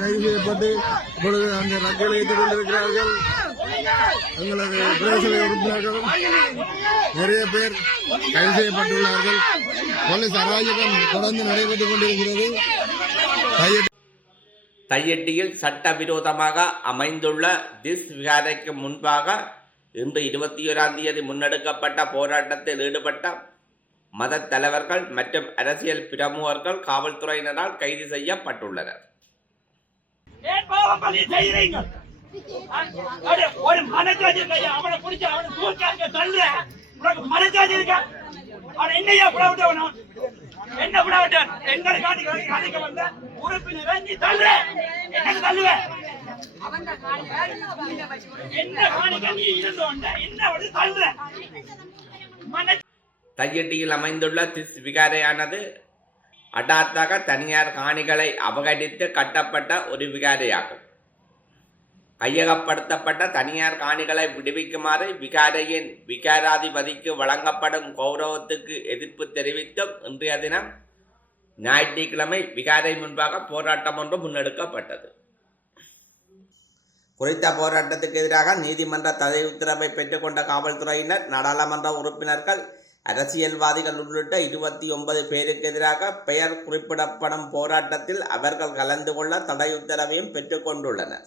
கைது செய்யப்பட்டு இப்பொழுது அந்த ரக்கையில் ஏற்றுக் கொண்டிருக்கிறார்கள். எங்களது பிரதேச உறுப்பினர்கள் நிறைய பேர் கைது செய்யப்பட்டுள்ளார்கள். போலீஸ் அராஜகம் தொடர்ந்து நடைபெற்றுக் கொண்டிருக்கிறது. தையட்டியில் சட்டவிரோதமாக அமைந்துள்ள திஸ் விகாரைக்கு முன்பாக இன்று இருபத்தி ஓராம் தேதி முன்னெடுக்கப்பட்ட போராட்டத்தில் ஈடுபட்ட மத தலைவர்கள் மற்றும் அரசியல் பிரமுகர்கள் காவல்துறையினரால் கைது செய்யப்பட்டுள்ளனர். ஏன் பாவம் பண்ணி செய்யறீங்க ஒரு மனசாட்சி இல்லையா அவனை பிடிச்ச அவனை தூக்காங்க தள்ள. உனக்கு மனசாட்சி இருக்கா அவன் என்னையா விடவிட்டவனும் என்ன விடவிட்டான் எங்களை காட்டி காணிக்க வந்த உறுப்பினரை நீ தள்ளுற என்ன தள்ளுவ. என்ன காணிக்க நீ இருந்தோண்ட? என்ன வந்து தள்ளுற தையட்டியில் அமைந்துள்ள திஸ் விகாரையானது அடாத்தாக தனியார் காணிகளை அபகரித்து கட்டப்பட்ட ஒரு விகாரையாகும். கையகப்படுத்தப்பட்ட தனியார் காணிகளை விடுவிக்குமாறு விகாரையின் விகாராதிபதிக்கு வழங்கப்படும் கௌரவத்துக்கு எதிர்ப்பு தெரிவித்தும் இன்றைய தினம் ஞாயிற்றுக்கிழமை விகாரை முன்பாக போராட்டம் ஒன்று முன்னெடுக்கப்பட்டது. குறித்த போராட்டத்துக்கு எதிராக நீதிமன்ற தடை உத்தரவை பெற்றுக்கொண்ட காவல்துறையினர் நாடாளுமன்ற உறுப்பினர்கள் அரசியல்வாதிகள் உள்ளிட்ட இருபத்தி ஒன்பது பேருக்கு எதிராக பெயர் குறிப்பிடப்படும் போராட்டத்தில் அவர்கள் கலந்து கொள்ள தடை உத்தரவையும் பெற்றுக்கொண்டுள்ளனர்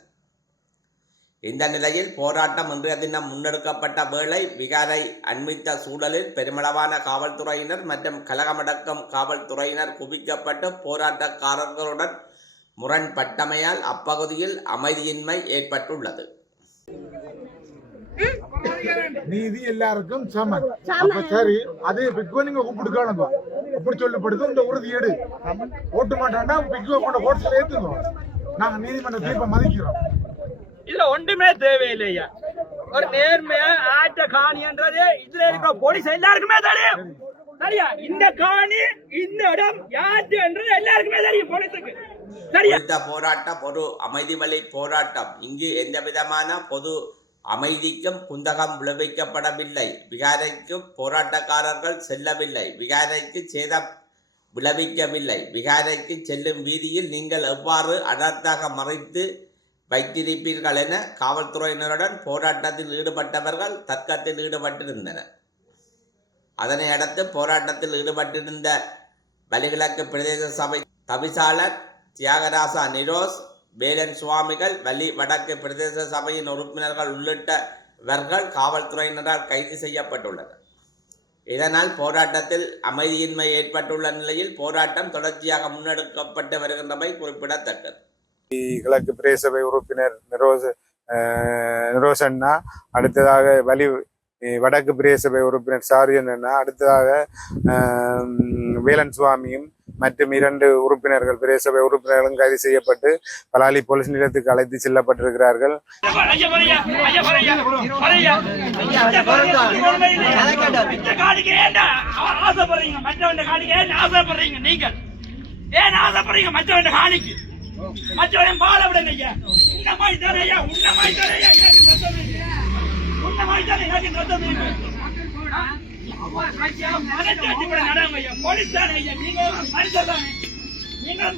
இந்த நிலையில் போராட்டம் இன்றைய தினம் முன்னெடுக்கப்பட்ட வேளை விகாரை அண்மித்த சூழலில் பெருமளவான காவல்துறையினர் மற்றும் கலகமடக்கம் காவல்துறையினர் குவிக்கப்பட்டு போராட்டக்காரர்களுடன் முரண்பட்டமையால் அப்பகுதியில் அமைதியின்மை ஏற்பட்டுள்ளது. நீதி எல்லாருக்கும் சமன். அப்ப சரி அது பிக்வ நீங்க கூப்பிட்டுக்கானுங்க. அப்படி சொல்லப்படுது இந்த உறுதி எடு. ஓட்டு மாட்டாண்டா பிக்வ கொண்ட கோட்ஸ்ல ஏத்துங்க நாங்க நீதிமன்ற தீர்ப்பை மதிக்கிறோம். இதுல ஒன்றுமே தேவையில்லையா ஒரு நேர்மையா ஆட்ட காணின்றது இதுல இருக்கிற போலீஸ் எல்லாருக்குமே தெரியும். சரியா? இந்த காணி இந்த இடம் யாரு என்றது எல்லாருக்குமே தெரியும் போலீஸுக்கு. போராட்டம் ஒரு அமைதி வழி போராட்டம். இங்கு எந்த விதமான பொது அமைதிக்கும் குந்தகம் விளைவிக்கப்படவில்லை. விகாரைக்கு போராட்டக்காரர்கள் செல்லவில்லை. விகாரைக்கு சேதம் விளைவிக்கவில்லை. விகாரைக்கு செல்லும் வீதியில் நீங்கள் எவ்வாறு அடர்த்தாக மறைத்து வைத்திருப்பீர்கள் என காவல்துறையினருடன் போராட்டத்தில் ஈடுபட்டவர்கள் தர்க்கத்தில் ஈடுபட்டிருந்தனர். அதனை அடுத்து போராட்டத்தில் ஈடுபட்டிருந்த வலிகிழக்கு பிரதேச சபை தவிசாளர் தியாகராசா நிரோஸ் வேலன் சுவாமிகள் வலி வடக்கு பிரதேச சபையின் உறுப்பினர்கள் உள்ளிட்டவர்கள் காவல்துறையினரால் கைது செய்யப்பட்டுள்ளனர். இதனால் போராட்டத்தில் அமைதியின்மை ஏற்பட்டுள்ள நிலையில் போராட்டம் தொடர்ச்சியாக முன்னெடுக்கப்பட்டு வருகின்றமை குறிப்பிடத்தக்கது. கிழக்கு பிரேசபை உறுப்பினர் நிரோச நிரோசன்னா அடுத்ததாக வலி வடக்கு பிரேசபை உறுப்பினர் சாரியன் அண்ணா அடுத்ததாக வேலன் சுவாமியும் மற்றும் இரண்டு உறுப்பினர்கள் பிரேசபை உறுப்பினர்களும் கைது செய்யப்பட்டு பலாலி போலீஸ் நிலையத்துக்கு அழைத்து செல்லப்பட்டிருக்கிறார்கள். மற்றவன் காணிக்கு ஏன் ஆசைப்படுறீங்க மற்றவன் காணிக்கு மற்றவன் பால விடுங்க ஐயா உன்ன மாதிரி தானே ஐயா உன்ன மாதிரி தானே ஐயா எனக்கு சத்தம் உன்ன மாதிரி தானே எனக்கு சத்தம் ஐயா, மனசாட்சி ஐயா. நீங்க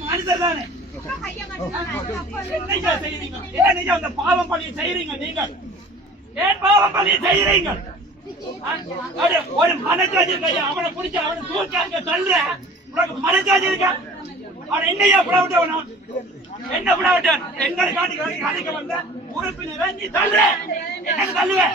நீங்க தானே. ஏன் பாவம் பழியை செய்யறீங்க நீங்க? ஏன் பாவம் பழியை செய்றீங்க? ஒரு மனசாட்சி இல்லையா? அவனை பிடிச்சு அவனை தூக்காங்க தள்ளுற. உனக்கு மனசாட்சி இருக்கா? அவன் என்னையா விடவிட்டவனும்? என்ன விடவிட்டான்? எங்களை காட்டி காணிக்க வந்த உறுப்பினரை நீ தள்ளுற. என்ன தள்ளுவேன்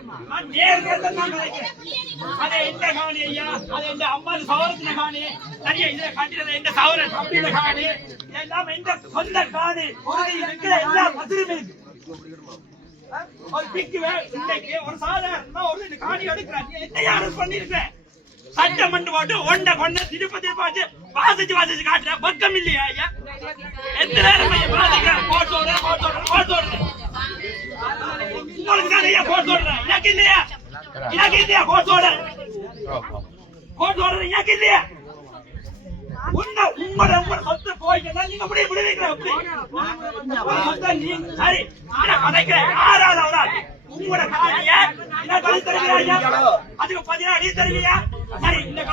ஒப்பா எந்த காணி ஐயா? அது எந்த ஐம்பது சவரத்தின காணி? சரியா இதுல கட்டினது எந்த காணி? எல்லாம் எந்த சொந்த காணி? உறுதி இருக்கிற எல்லா பத்திரமே இருக்கு. ஒரு பிக்கு இன்னைக்கு ஒரு சாதாரணமா ஒரு காணி எடுக்கிறாங்க என்ன யாரும் பண்ணிருக்க சட்டம் போட்டு ஒண்ட கொண்ட திருப்பதி பாச்சு வாசிச்சு வாசிச்சு காட்டுற பக்கம் இல்லையா ஐயா? எந்த நேரம் ஐயா போட்டோட போட்டோட போட்டோட உங்களுக்கு தான் ஐயா போட்டோட எனக்கு இல்லையா. எனக்கு இல்லையா போட்டோட போட்டோட எனக்கு இல்லையா. உன்னை உங்களோட உங்களோட சொத்து போயிட்டா நீங்க அப்படியே விடுவீங்களா அப்படி? சொத்தை நீ சரி ஆனா கதைக்க யாராவது ஒரு உங்களோட காணிய என்ன கழி தருவியா அதுக்கு பதினா அடி தருவியா? சரி இந்த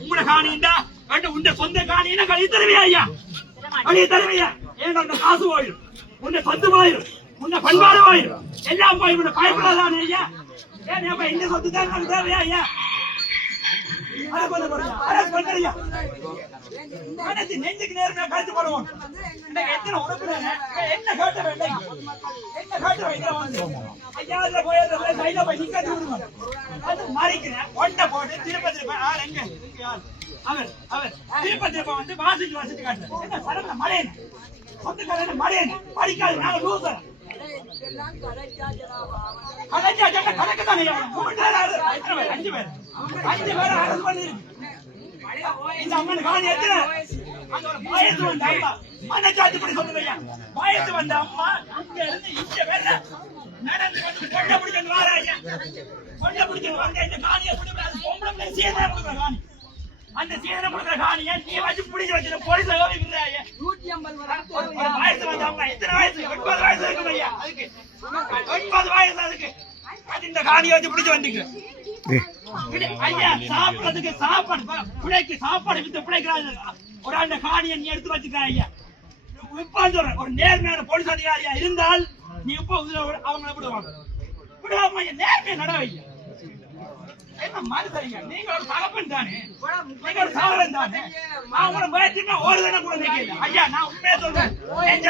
உங்களோட காணி உண்ட சொந்த காணி என்ன கழி தருவியா ஐயா? கழி தருவியா? ஏன்னா காசு போயிடும். உன்னை சொத்து போயிடும். உன்னை பண்பாடு போயிடும் எல்லாம் போயிடும் பயப்படாதான் ஐயா ஏன் அப்ப இந்த சொத்து தான் தேவையா ஐயா அதை நெஞ்சுக்கு எத்தனை உறுப்பினரு? என்ன கேட்ட வேண்டாம். என்ன கேட்ட வேண்டாம் ஐயா, அதுல போய் அதுல போய் கையில போய் அது மறிக்கிறேன். ஒட்டை போட்டு திருப்ப திருப்ப ஆள் எங்க? அவர், அவர். திருப்ப திருப்ப வந்து வாசிச்சு வாசிச்சு காட்டுறாரு. என்ன மழையன். சொந்தக்காரன் மழையன். படிக்காது, நாங்க அஞ்சு பேர். அஞ்சு பேர் அரசு பண்ணிருக்கு. இந்த அம்மன் காணி எத்தனை? அங்க ஒரு வயசு வந்த அம்மா. மனச்சாட்சி படி சொல்லுங்கய்யா. வயசு வந்த அம்மா இங்க இருந்து இங்க வரல. நடந்து கொண்டு கொண்டை பிடிச்சிட்டு வாரா ஐயா. கொண்டை பிடிச்சிட்டு இந்த காணியை கொடுக்குற, பொம்பளை சீதா கொடுக்குற காணி. அந்த சீதனம் கொடுக்குற காணியை நீ வச்சு பிடிச்சு வச்சுட்டு போலீஸ்ல ஓவிக்கிற ஐயா. ஒரு வயசு வந்த அம்மா, எத்தனை வயசு? எண்பது வயசு இருக்கும் ஐயா, அதுக்கு. எண்பது வயசு அதுக்கு. அது இந்த காணியை வச்சு பிடிச்சு வந்துக்கு. ஐயா, சாப்பிடறதுக்கு சாப்பாடு பிள்ளைக்கு சாப்பாடு வித்து பிள்ளைக்கிறாங்க ஒரு ஆண்ட காணியை நீ எடுத்து வச்சுக்க ஐயா இப்ப சொல்றேன் ஒரு நேர்மையான போலீஸ் அதிகாரியா இருந்தால் நீ இப்ப அவங்கள விடுவாங்க ஐயா, நேர்மையா நட வைங்க என்ன மனுஷரிங்க நீங்க ஒரு தகப்பன் தானே? நீங்க ஒரு சகோதரன் தானே? அவங்கள முயற்சிமா ஒரு தினம் கூட நிக்கல ஐயா நான் உண்மையா சொல்றேன். நெஞ்ச